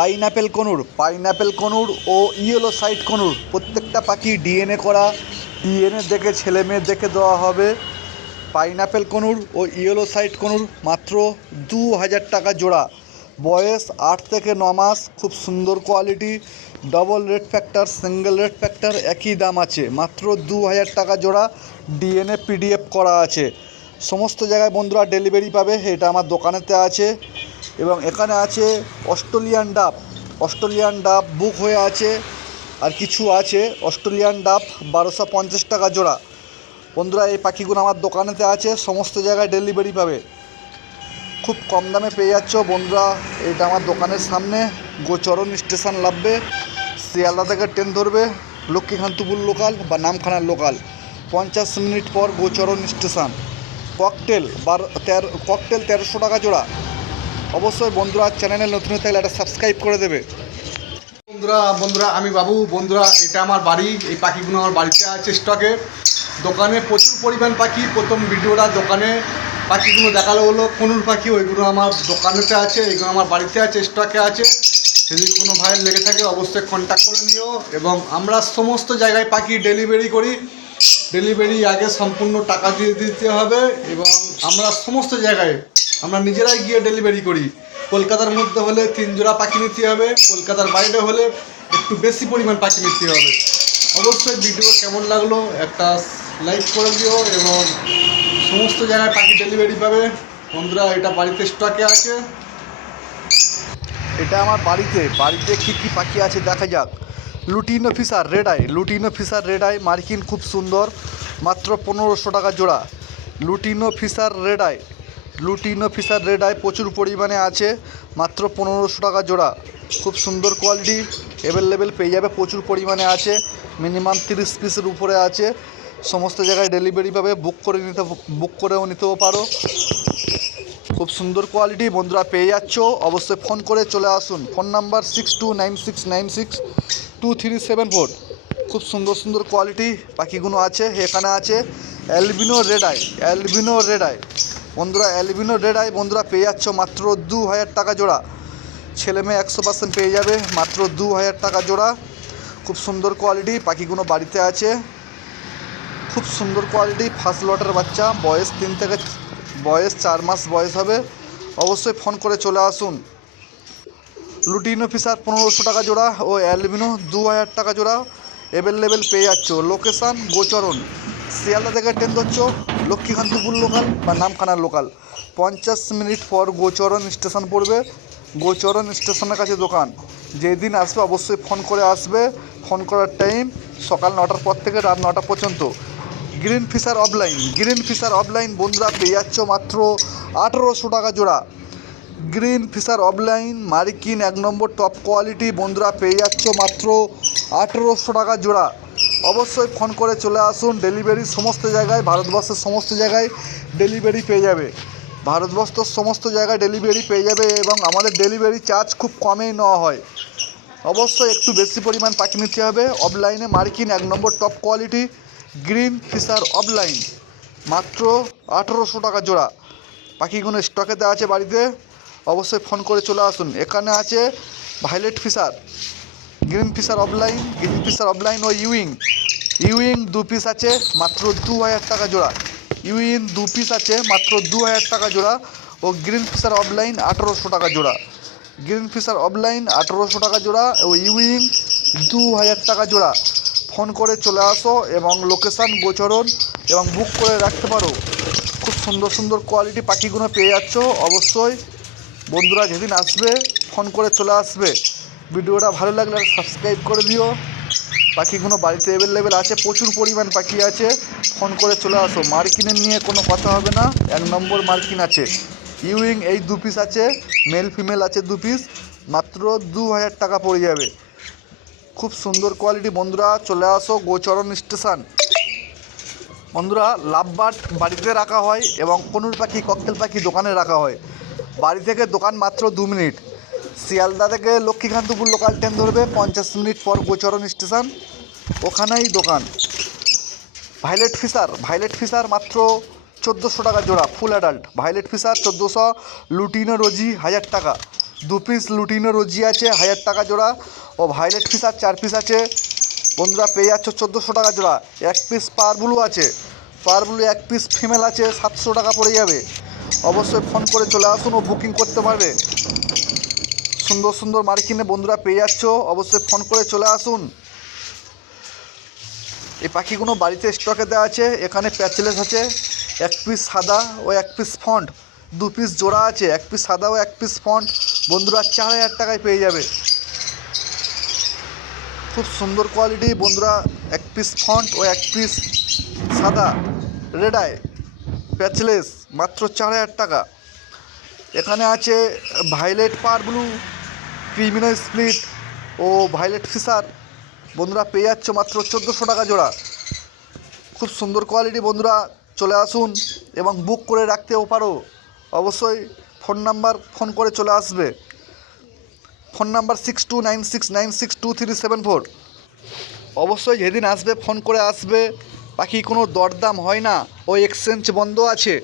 Pineapple conure ও yellow side conure প্রত্যেকটা পাখি DNA করা। ডিএনএ দেখে ছেলে মেয়ে দেখে দেওয়া হবে। পাইনাপেল কনুর ও ইয়েলো সাইড কনুর মাত্র 2000 টাকা জোড়া। বয়স 8 থেকে 9 মাস। খুব সুন্দর quality. Double red factor, single red factor একই দাম আছে, মাত্র 2000 টাকা জোড়া। ডিএনএ পিডিএফ করা আছে। সমস্ত জায়গায় বন্ধুরা ডেলিভারি পাবে। এটা আমার দোকানেতে আছে। এবং এখানে আছে অস্ট্রেলিয়ান ডাব বুক হয়ে আছে। আর কিছু আছে অস্ট্রেলিয়ান ডাব 1250 টাকা জোড়া। বন্ধুরা এই পাখিগুলো আমার দোকানেতে আছে, সমস্ত জায়গায় ডেলিভারি পাবে। খুব কম দামে পেয়ে যাচ্ছ বন্ধুরা। এটা আমার দোকানের সামনে, গোচরণ স্টেশন নামবে, শিয়ালদা থেকে ট্রেন ধরবে, লক্ষ্মীকান্তপুর লোকাল বা নামখানার লোকাল, 50 মিনিট পর গোচরণ স্টেশন। ককটেল 1300 টাকা জোড়া। অবশ্যই বন্ধুরা চ্যানেলে নতুন হয়ে থাকলে একটা সাবস্ক্রাইব করে দেবে। বন্ধুরা আমি বাবু। বন্ধুরা এটা আমার বাড়ি। এই পাখিগুলো আমার বাড়িতে আছে স্টকে। দোকানে প্রচুর পরিমাণ পাখি। প্রথম ভিডিওটা দোকানে পাখিগুলো দেখালো হলো কনুর পাখি, ওইগুলো আমার দোকানেতে আছে, এইগুলো আমার বাড়িতে আছে, স্টকে আছে। যদি কোনো ভাইয়ের লেগে থাকে অবশ্যই কন্ট্যাক্ট করে নিও। এবং আমরা সমস্ত জায়গায় পাখি ডেলিভারি করি। ডেলিভারি আগে সম্পূর্ণ টাকা দিয়ে দিতে হবে। এবং আমরা সমস্ত জায়গায় আমরা নিজেরাই গিয়ে ডেলিভারি করি। কলকাতার মধ্যে হলে 3 জোড়া পাখি নিতে হবে, কলকাতার বাইরে হলে একটু বেশি পরিমাণ পাখি নিতে হবে। অবশ্যই ভিডিও কেমন লাগলো একটা লাইক করে দিও। এবং সমস্ত জায়গায় পাখি ডেলিভারি পাবে বন্ধুরা। এটা বাড়িতে স্টকে আছে। এটা আমার বাড়িতে কী পাখি আছে দেখা যাক। লুটিনো ফিশার রেড আই মার্কিন, খুব সুন্দর, মাত্র 1500 টাকা জোড়া। লুটিনো ফিশার রেড আই প্রচুর পরিমাণে আছে, মাত্র 1500 টাকা জোড়া। খুব সুন্দর কোয়ালিটি, অ্যাভেলেবেল পেয়ে যাবে, প্রচুর পরিমাণে আছে, মিনিমাম 30 পিসের উপরে আছে। সমস্ত জায়গায় ডেলিভারি পাবে। বুক করেও নিতেও পারো। খুব সুন্দর কোয়ালিটি বন্ধুরা পেয়ে যাচ্ছ। অবশ্যই ফোন করে চলে আসুন। Phone number 6296962374। খুব সুন্দর কোয়ালিটি পাখিগুলো আছে। এখানে আছে অ্যালবিনো রেড আই বন্ধুরা। অ্যালবিনো রেড আই বন্ধুরা পেয়ে যাচ্ছ মাত্র 2000 টাকা জোড়া। ছেলে মেয়ে 100% পেয়ে যাবে, মাত্র 2000 টাকা জোড়া। খুব সুন্দর কোয়ালিটি পাখিগুলো বাড়িতে আছে। খুব সুন্দর কোয়ালিটি, ফার্স্ট লটের বাচ্চা। বয়স 4 মাস বয়স হবে। অবশ্যই ফোন করে চলে আসুন। লুটিনো ফিশার 1500 টাকা জোড়া ও অ্যালবিনো 2000 টাকা জোড়া অ্যাভেলেবেল পেয়ে যাচ্ছ। লোকেশান গোচরণ, শিয়ালদা থেকে ট্রেন ধরছ, লক্ষ্মীকান্তপুর লোকাল বা নামখানার লোকাল, 50 মিনিট পর গোচরণ স্টেশন পড়বে। গোচরণ স্টেশনের কাছে দোকান। যেদিন আসবে অবশ্যই ফোন করে আসবে। ফোন করার টাইম সকাল 9টার পর থেকে রাত 9টা পর্যন্ত। গ্রিন ফিশার অফলাইন বন্ধুরা পেয়ে যাচ্ছ মাত্র 1800 টাকা জোড়া। গ্রিন ফিশার অফলাইন মার্কিন 1 নম্বর টপ কোয়ালিটি বন্ধুরা পেয়ে যাচ্ছ মাত্র 1800 টাকা জোড়া। অবশ্যই ফোন করে চলে আসুন। ডেলিভারি সমস্ত জায়গায়, ভারতবর্ষের সমস্ত জায়গায় ডেলিভারি পেয়ে যাবে। এবং আমাদের ডেলিভারি চার্জ খুব কমেই নেওয়া হয়। অবশ্যই একটু বেশি পরিমাণ পাখি নিতে হবে। অফলাইনে মার্কিন 1 number top quality green Fischer opaline মাত্র 1800 টাকা জোড়া। পাখিগুলো স্টকেতে আছে বাড়িতে। অবশ্যই ফোন করে চলে আসুন। এখানে আছে violet Fischer, green Fischer opaline ও ইউইং 2 পিস আছে, মাত্র 2000 টাকা জোড়া। ইউইং 2 পিস আছে, মাত্র 2000 টাকা জোড়া। ও গ্রিন ফিশার অফলাইন 1800 টাকা জোড়া। ও ইউইং 2000 টাকা জোড়া। ফোন করে চলে আসো এবং লোকেশান গোচরণ এবং বুক করে রাখতে পারো। খুব সুন্দর কোয়ালিটি পাখিগুলো পেয়ে যাচ্ছ। অবশ্যই বন্ধুরা যেদিন আসবে ফোন করে চলে আসবে। ভিডিওটা ভালো লাগলে সাবস্ক্রাইব করে দিও। পাখিগুলো বাড়িতে অ্যাভেলেবেল আছে, প্রচুর পরিমাণ পাখি আছে। ফোন করে চলে আসো। মার্কিনের নিয়ে কোনো কথা হবে না, 1 নম্বর মার্কিন আছে। ইউইং এই 2 পিস আছে, মেল ফিমেল আছে 2 পিস, মাত্র 2000 টাকা পড়ে যাবে। খুব সুন্দর কোয়ালিটি বন্ধুরা চলে আসো গোচরণ স্টেশন। বন্ধুরা লাভবার্ড বাড়িতে রাখা হয় এবং কনুর পাখি, ককটেল পাখি দোকানে রাখা হয়। বাড়ি থেকে দোকান মাত্র 2 মিনিট। শিয়ালদা থেকে লক্ষ্মীকান্তপুর লোকাল ট্রেন ধরবে, 50 মিনিট পর গোচরণ স্টেশন, ওখানেই দোকান। ভায়োলেট ফিশার মাত্র 1400 টাকা জোড়া, full adult violet Fischer 1400। Lutino rosy 1000 টাকা। 2 পিস লুটিনো রোজি আছে 1000 টাকা জোড়া, ও ভায়োলেট ফিশার 4 পিস আছে বন্ধুরা, পেয়ে যাচ্ছ 1400 টাকা জোড়া। 1 পিস পারব্লু আছে, পারব্লু 1 পিস ফিমেল আছে 700 টাকা পড়ে যাবে। অবশ্যই ফোন করে চলে আসুন ও বুকিং করতে পারবে। সুন্দর সুন্দর মার্কিনে বন্ধুরা পেয়ে যাচ্ছ, অবশ্যই ফোন করে চলে আসুন। এই পাখিগুলো বাড়িতে স্টকে দেওয়া আছে। এখানে প্যাচলেস আছে 1 পিস সাদা ও 1 পিস ফন্ট, 2 পিস জোড়া আছে, 1 পিস সাদা ও 1 পিস ফন্ট বন্ধুরা 4000 টাকায় পেয়ে যাবে। খুব সুন্দর কোয়ালিটি বন্ধুরা, 1 পিস ফন্ট ও 1 পিস সাদা রেড আই প্যাচলেস মাত্র 4000 টাকা। এখানে আছে ভায়োলেট পার ব্লু, ক্রিমিনো স্প্লিট ও ভায়োলেট ফিশার বন্ধুরা পেয়ে যাচ্ছ মাত্র 1400 টাকা জোড়া। খুব সুন্দর কোয়ালিটি বন্ধুরা, চলে আসুন এবং বুক করে রাখতেও পারো। অবশ্যই ফোন করে চলে আসবে। Phone number 6296962374। অবশ্যই যেদিন আসবে ফোন করে আসবে। পাখি কোনো দরদাম হয় না, ও এক্সচেঞ্জ বন্ধ আছে।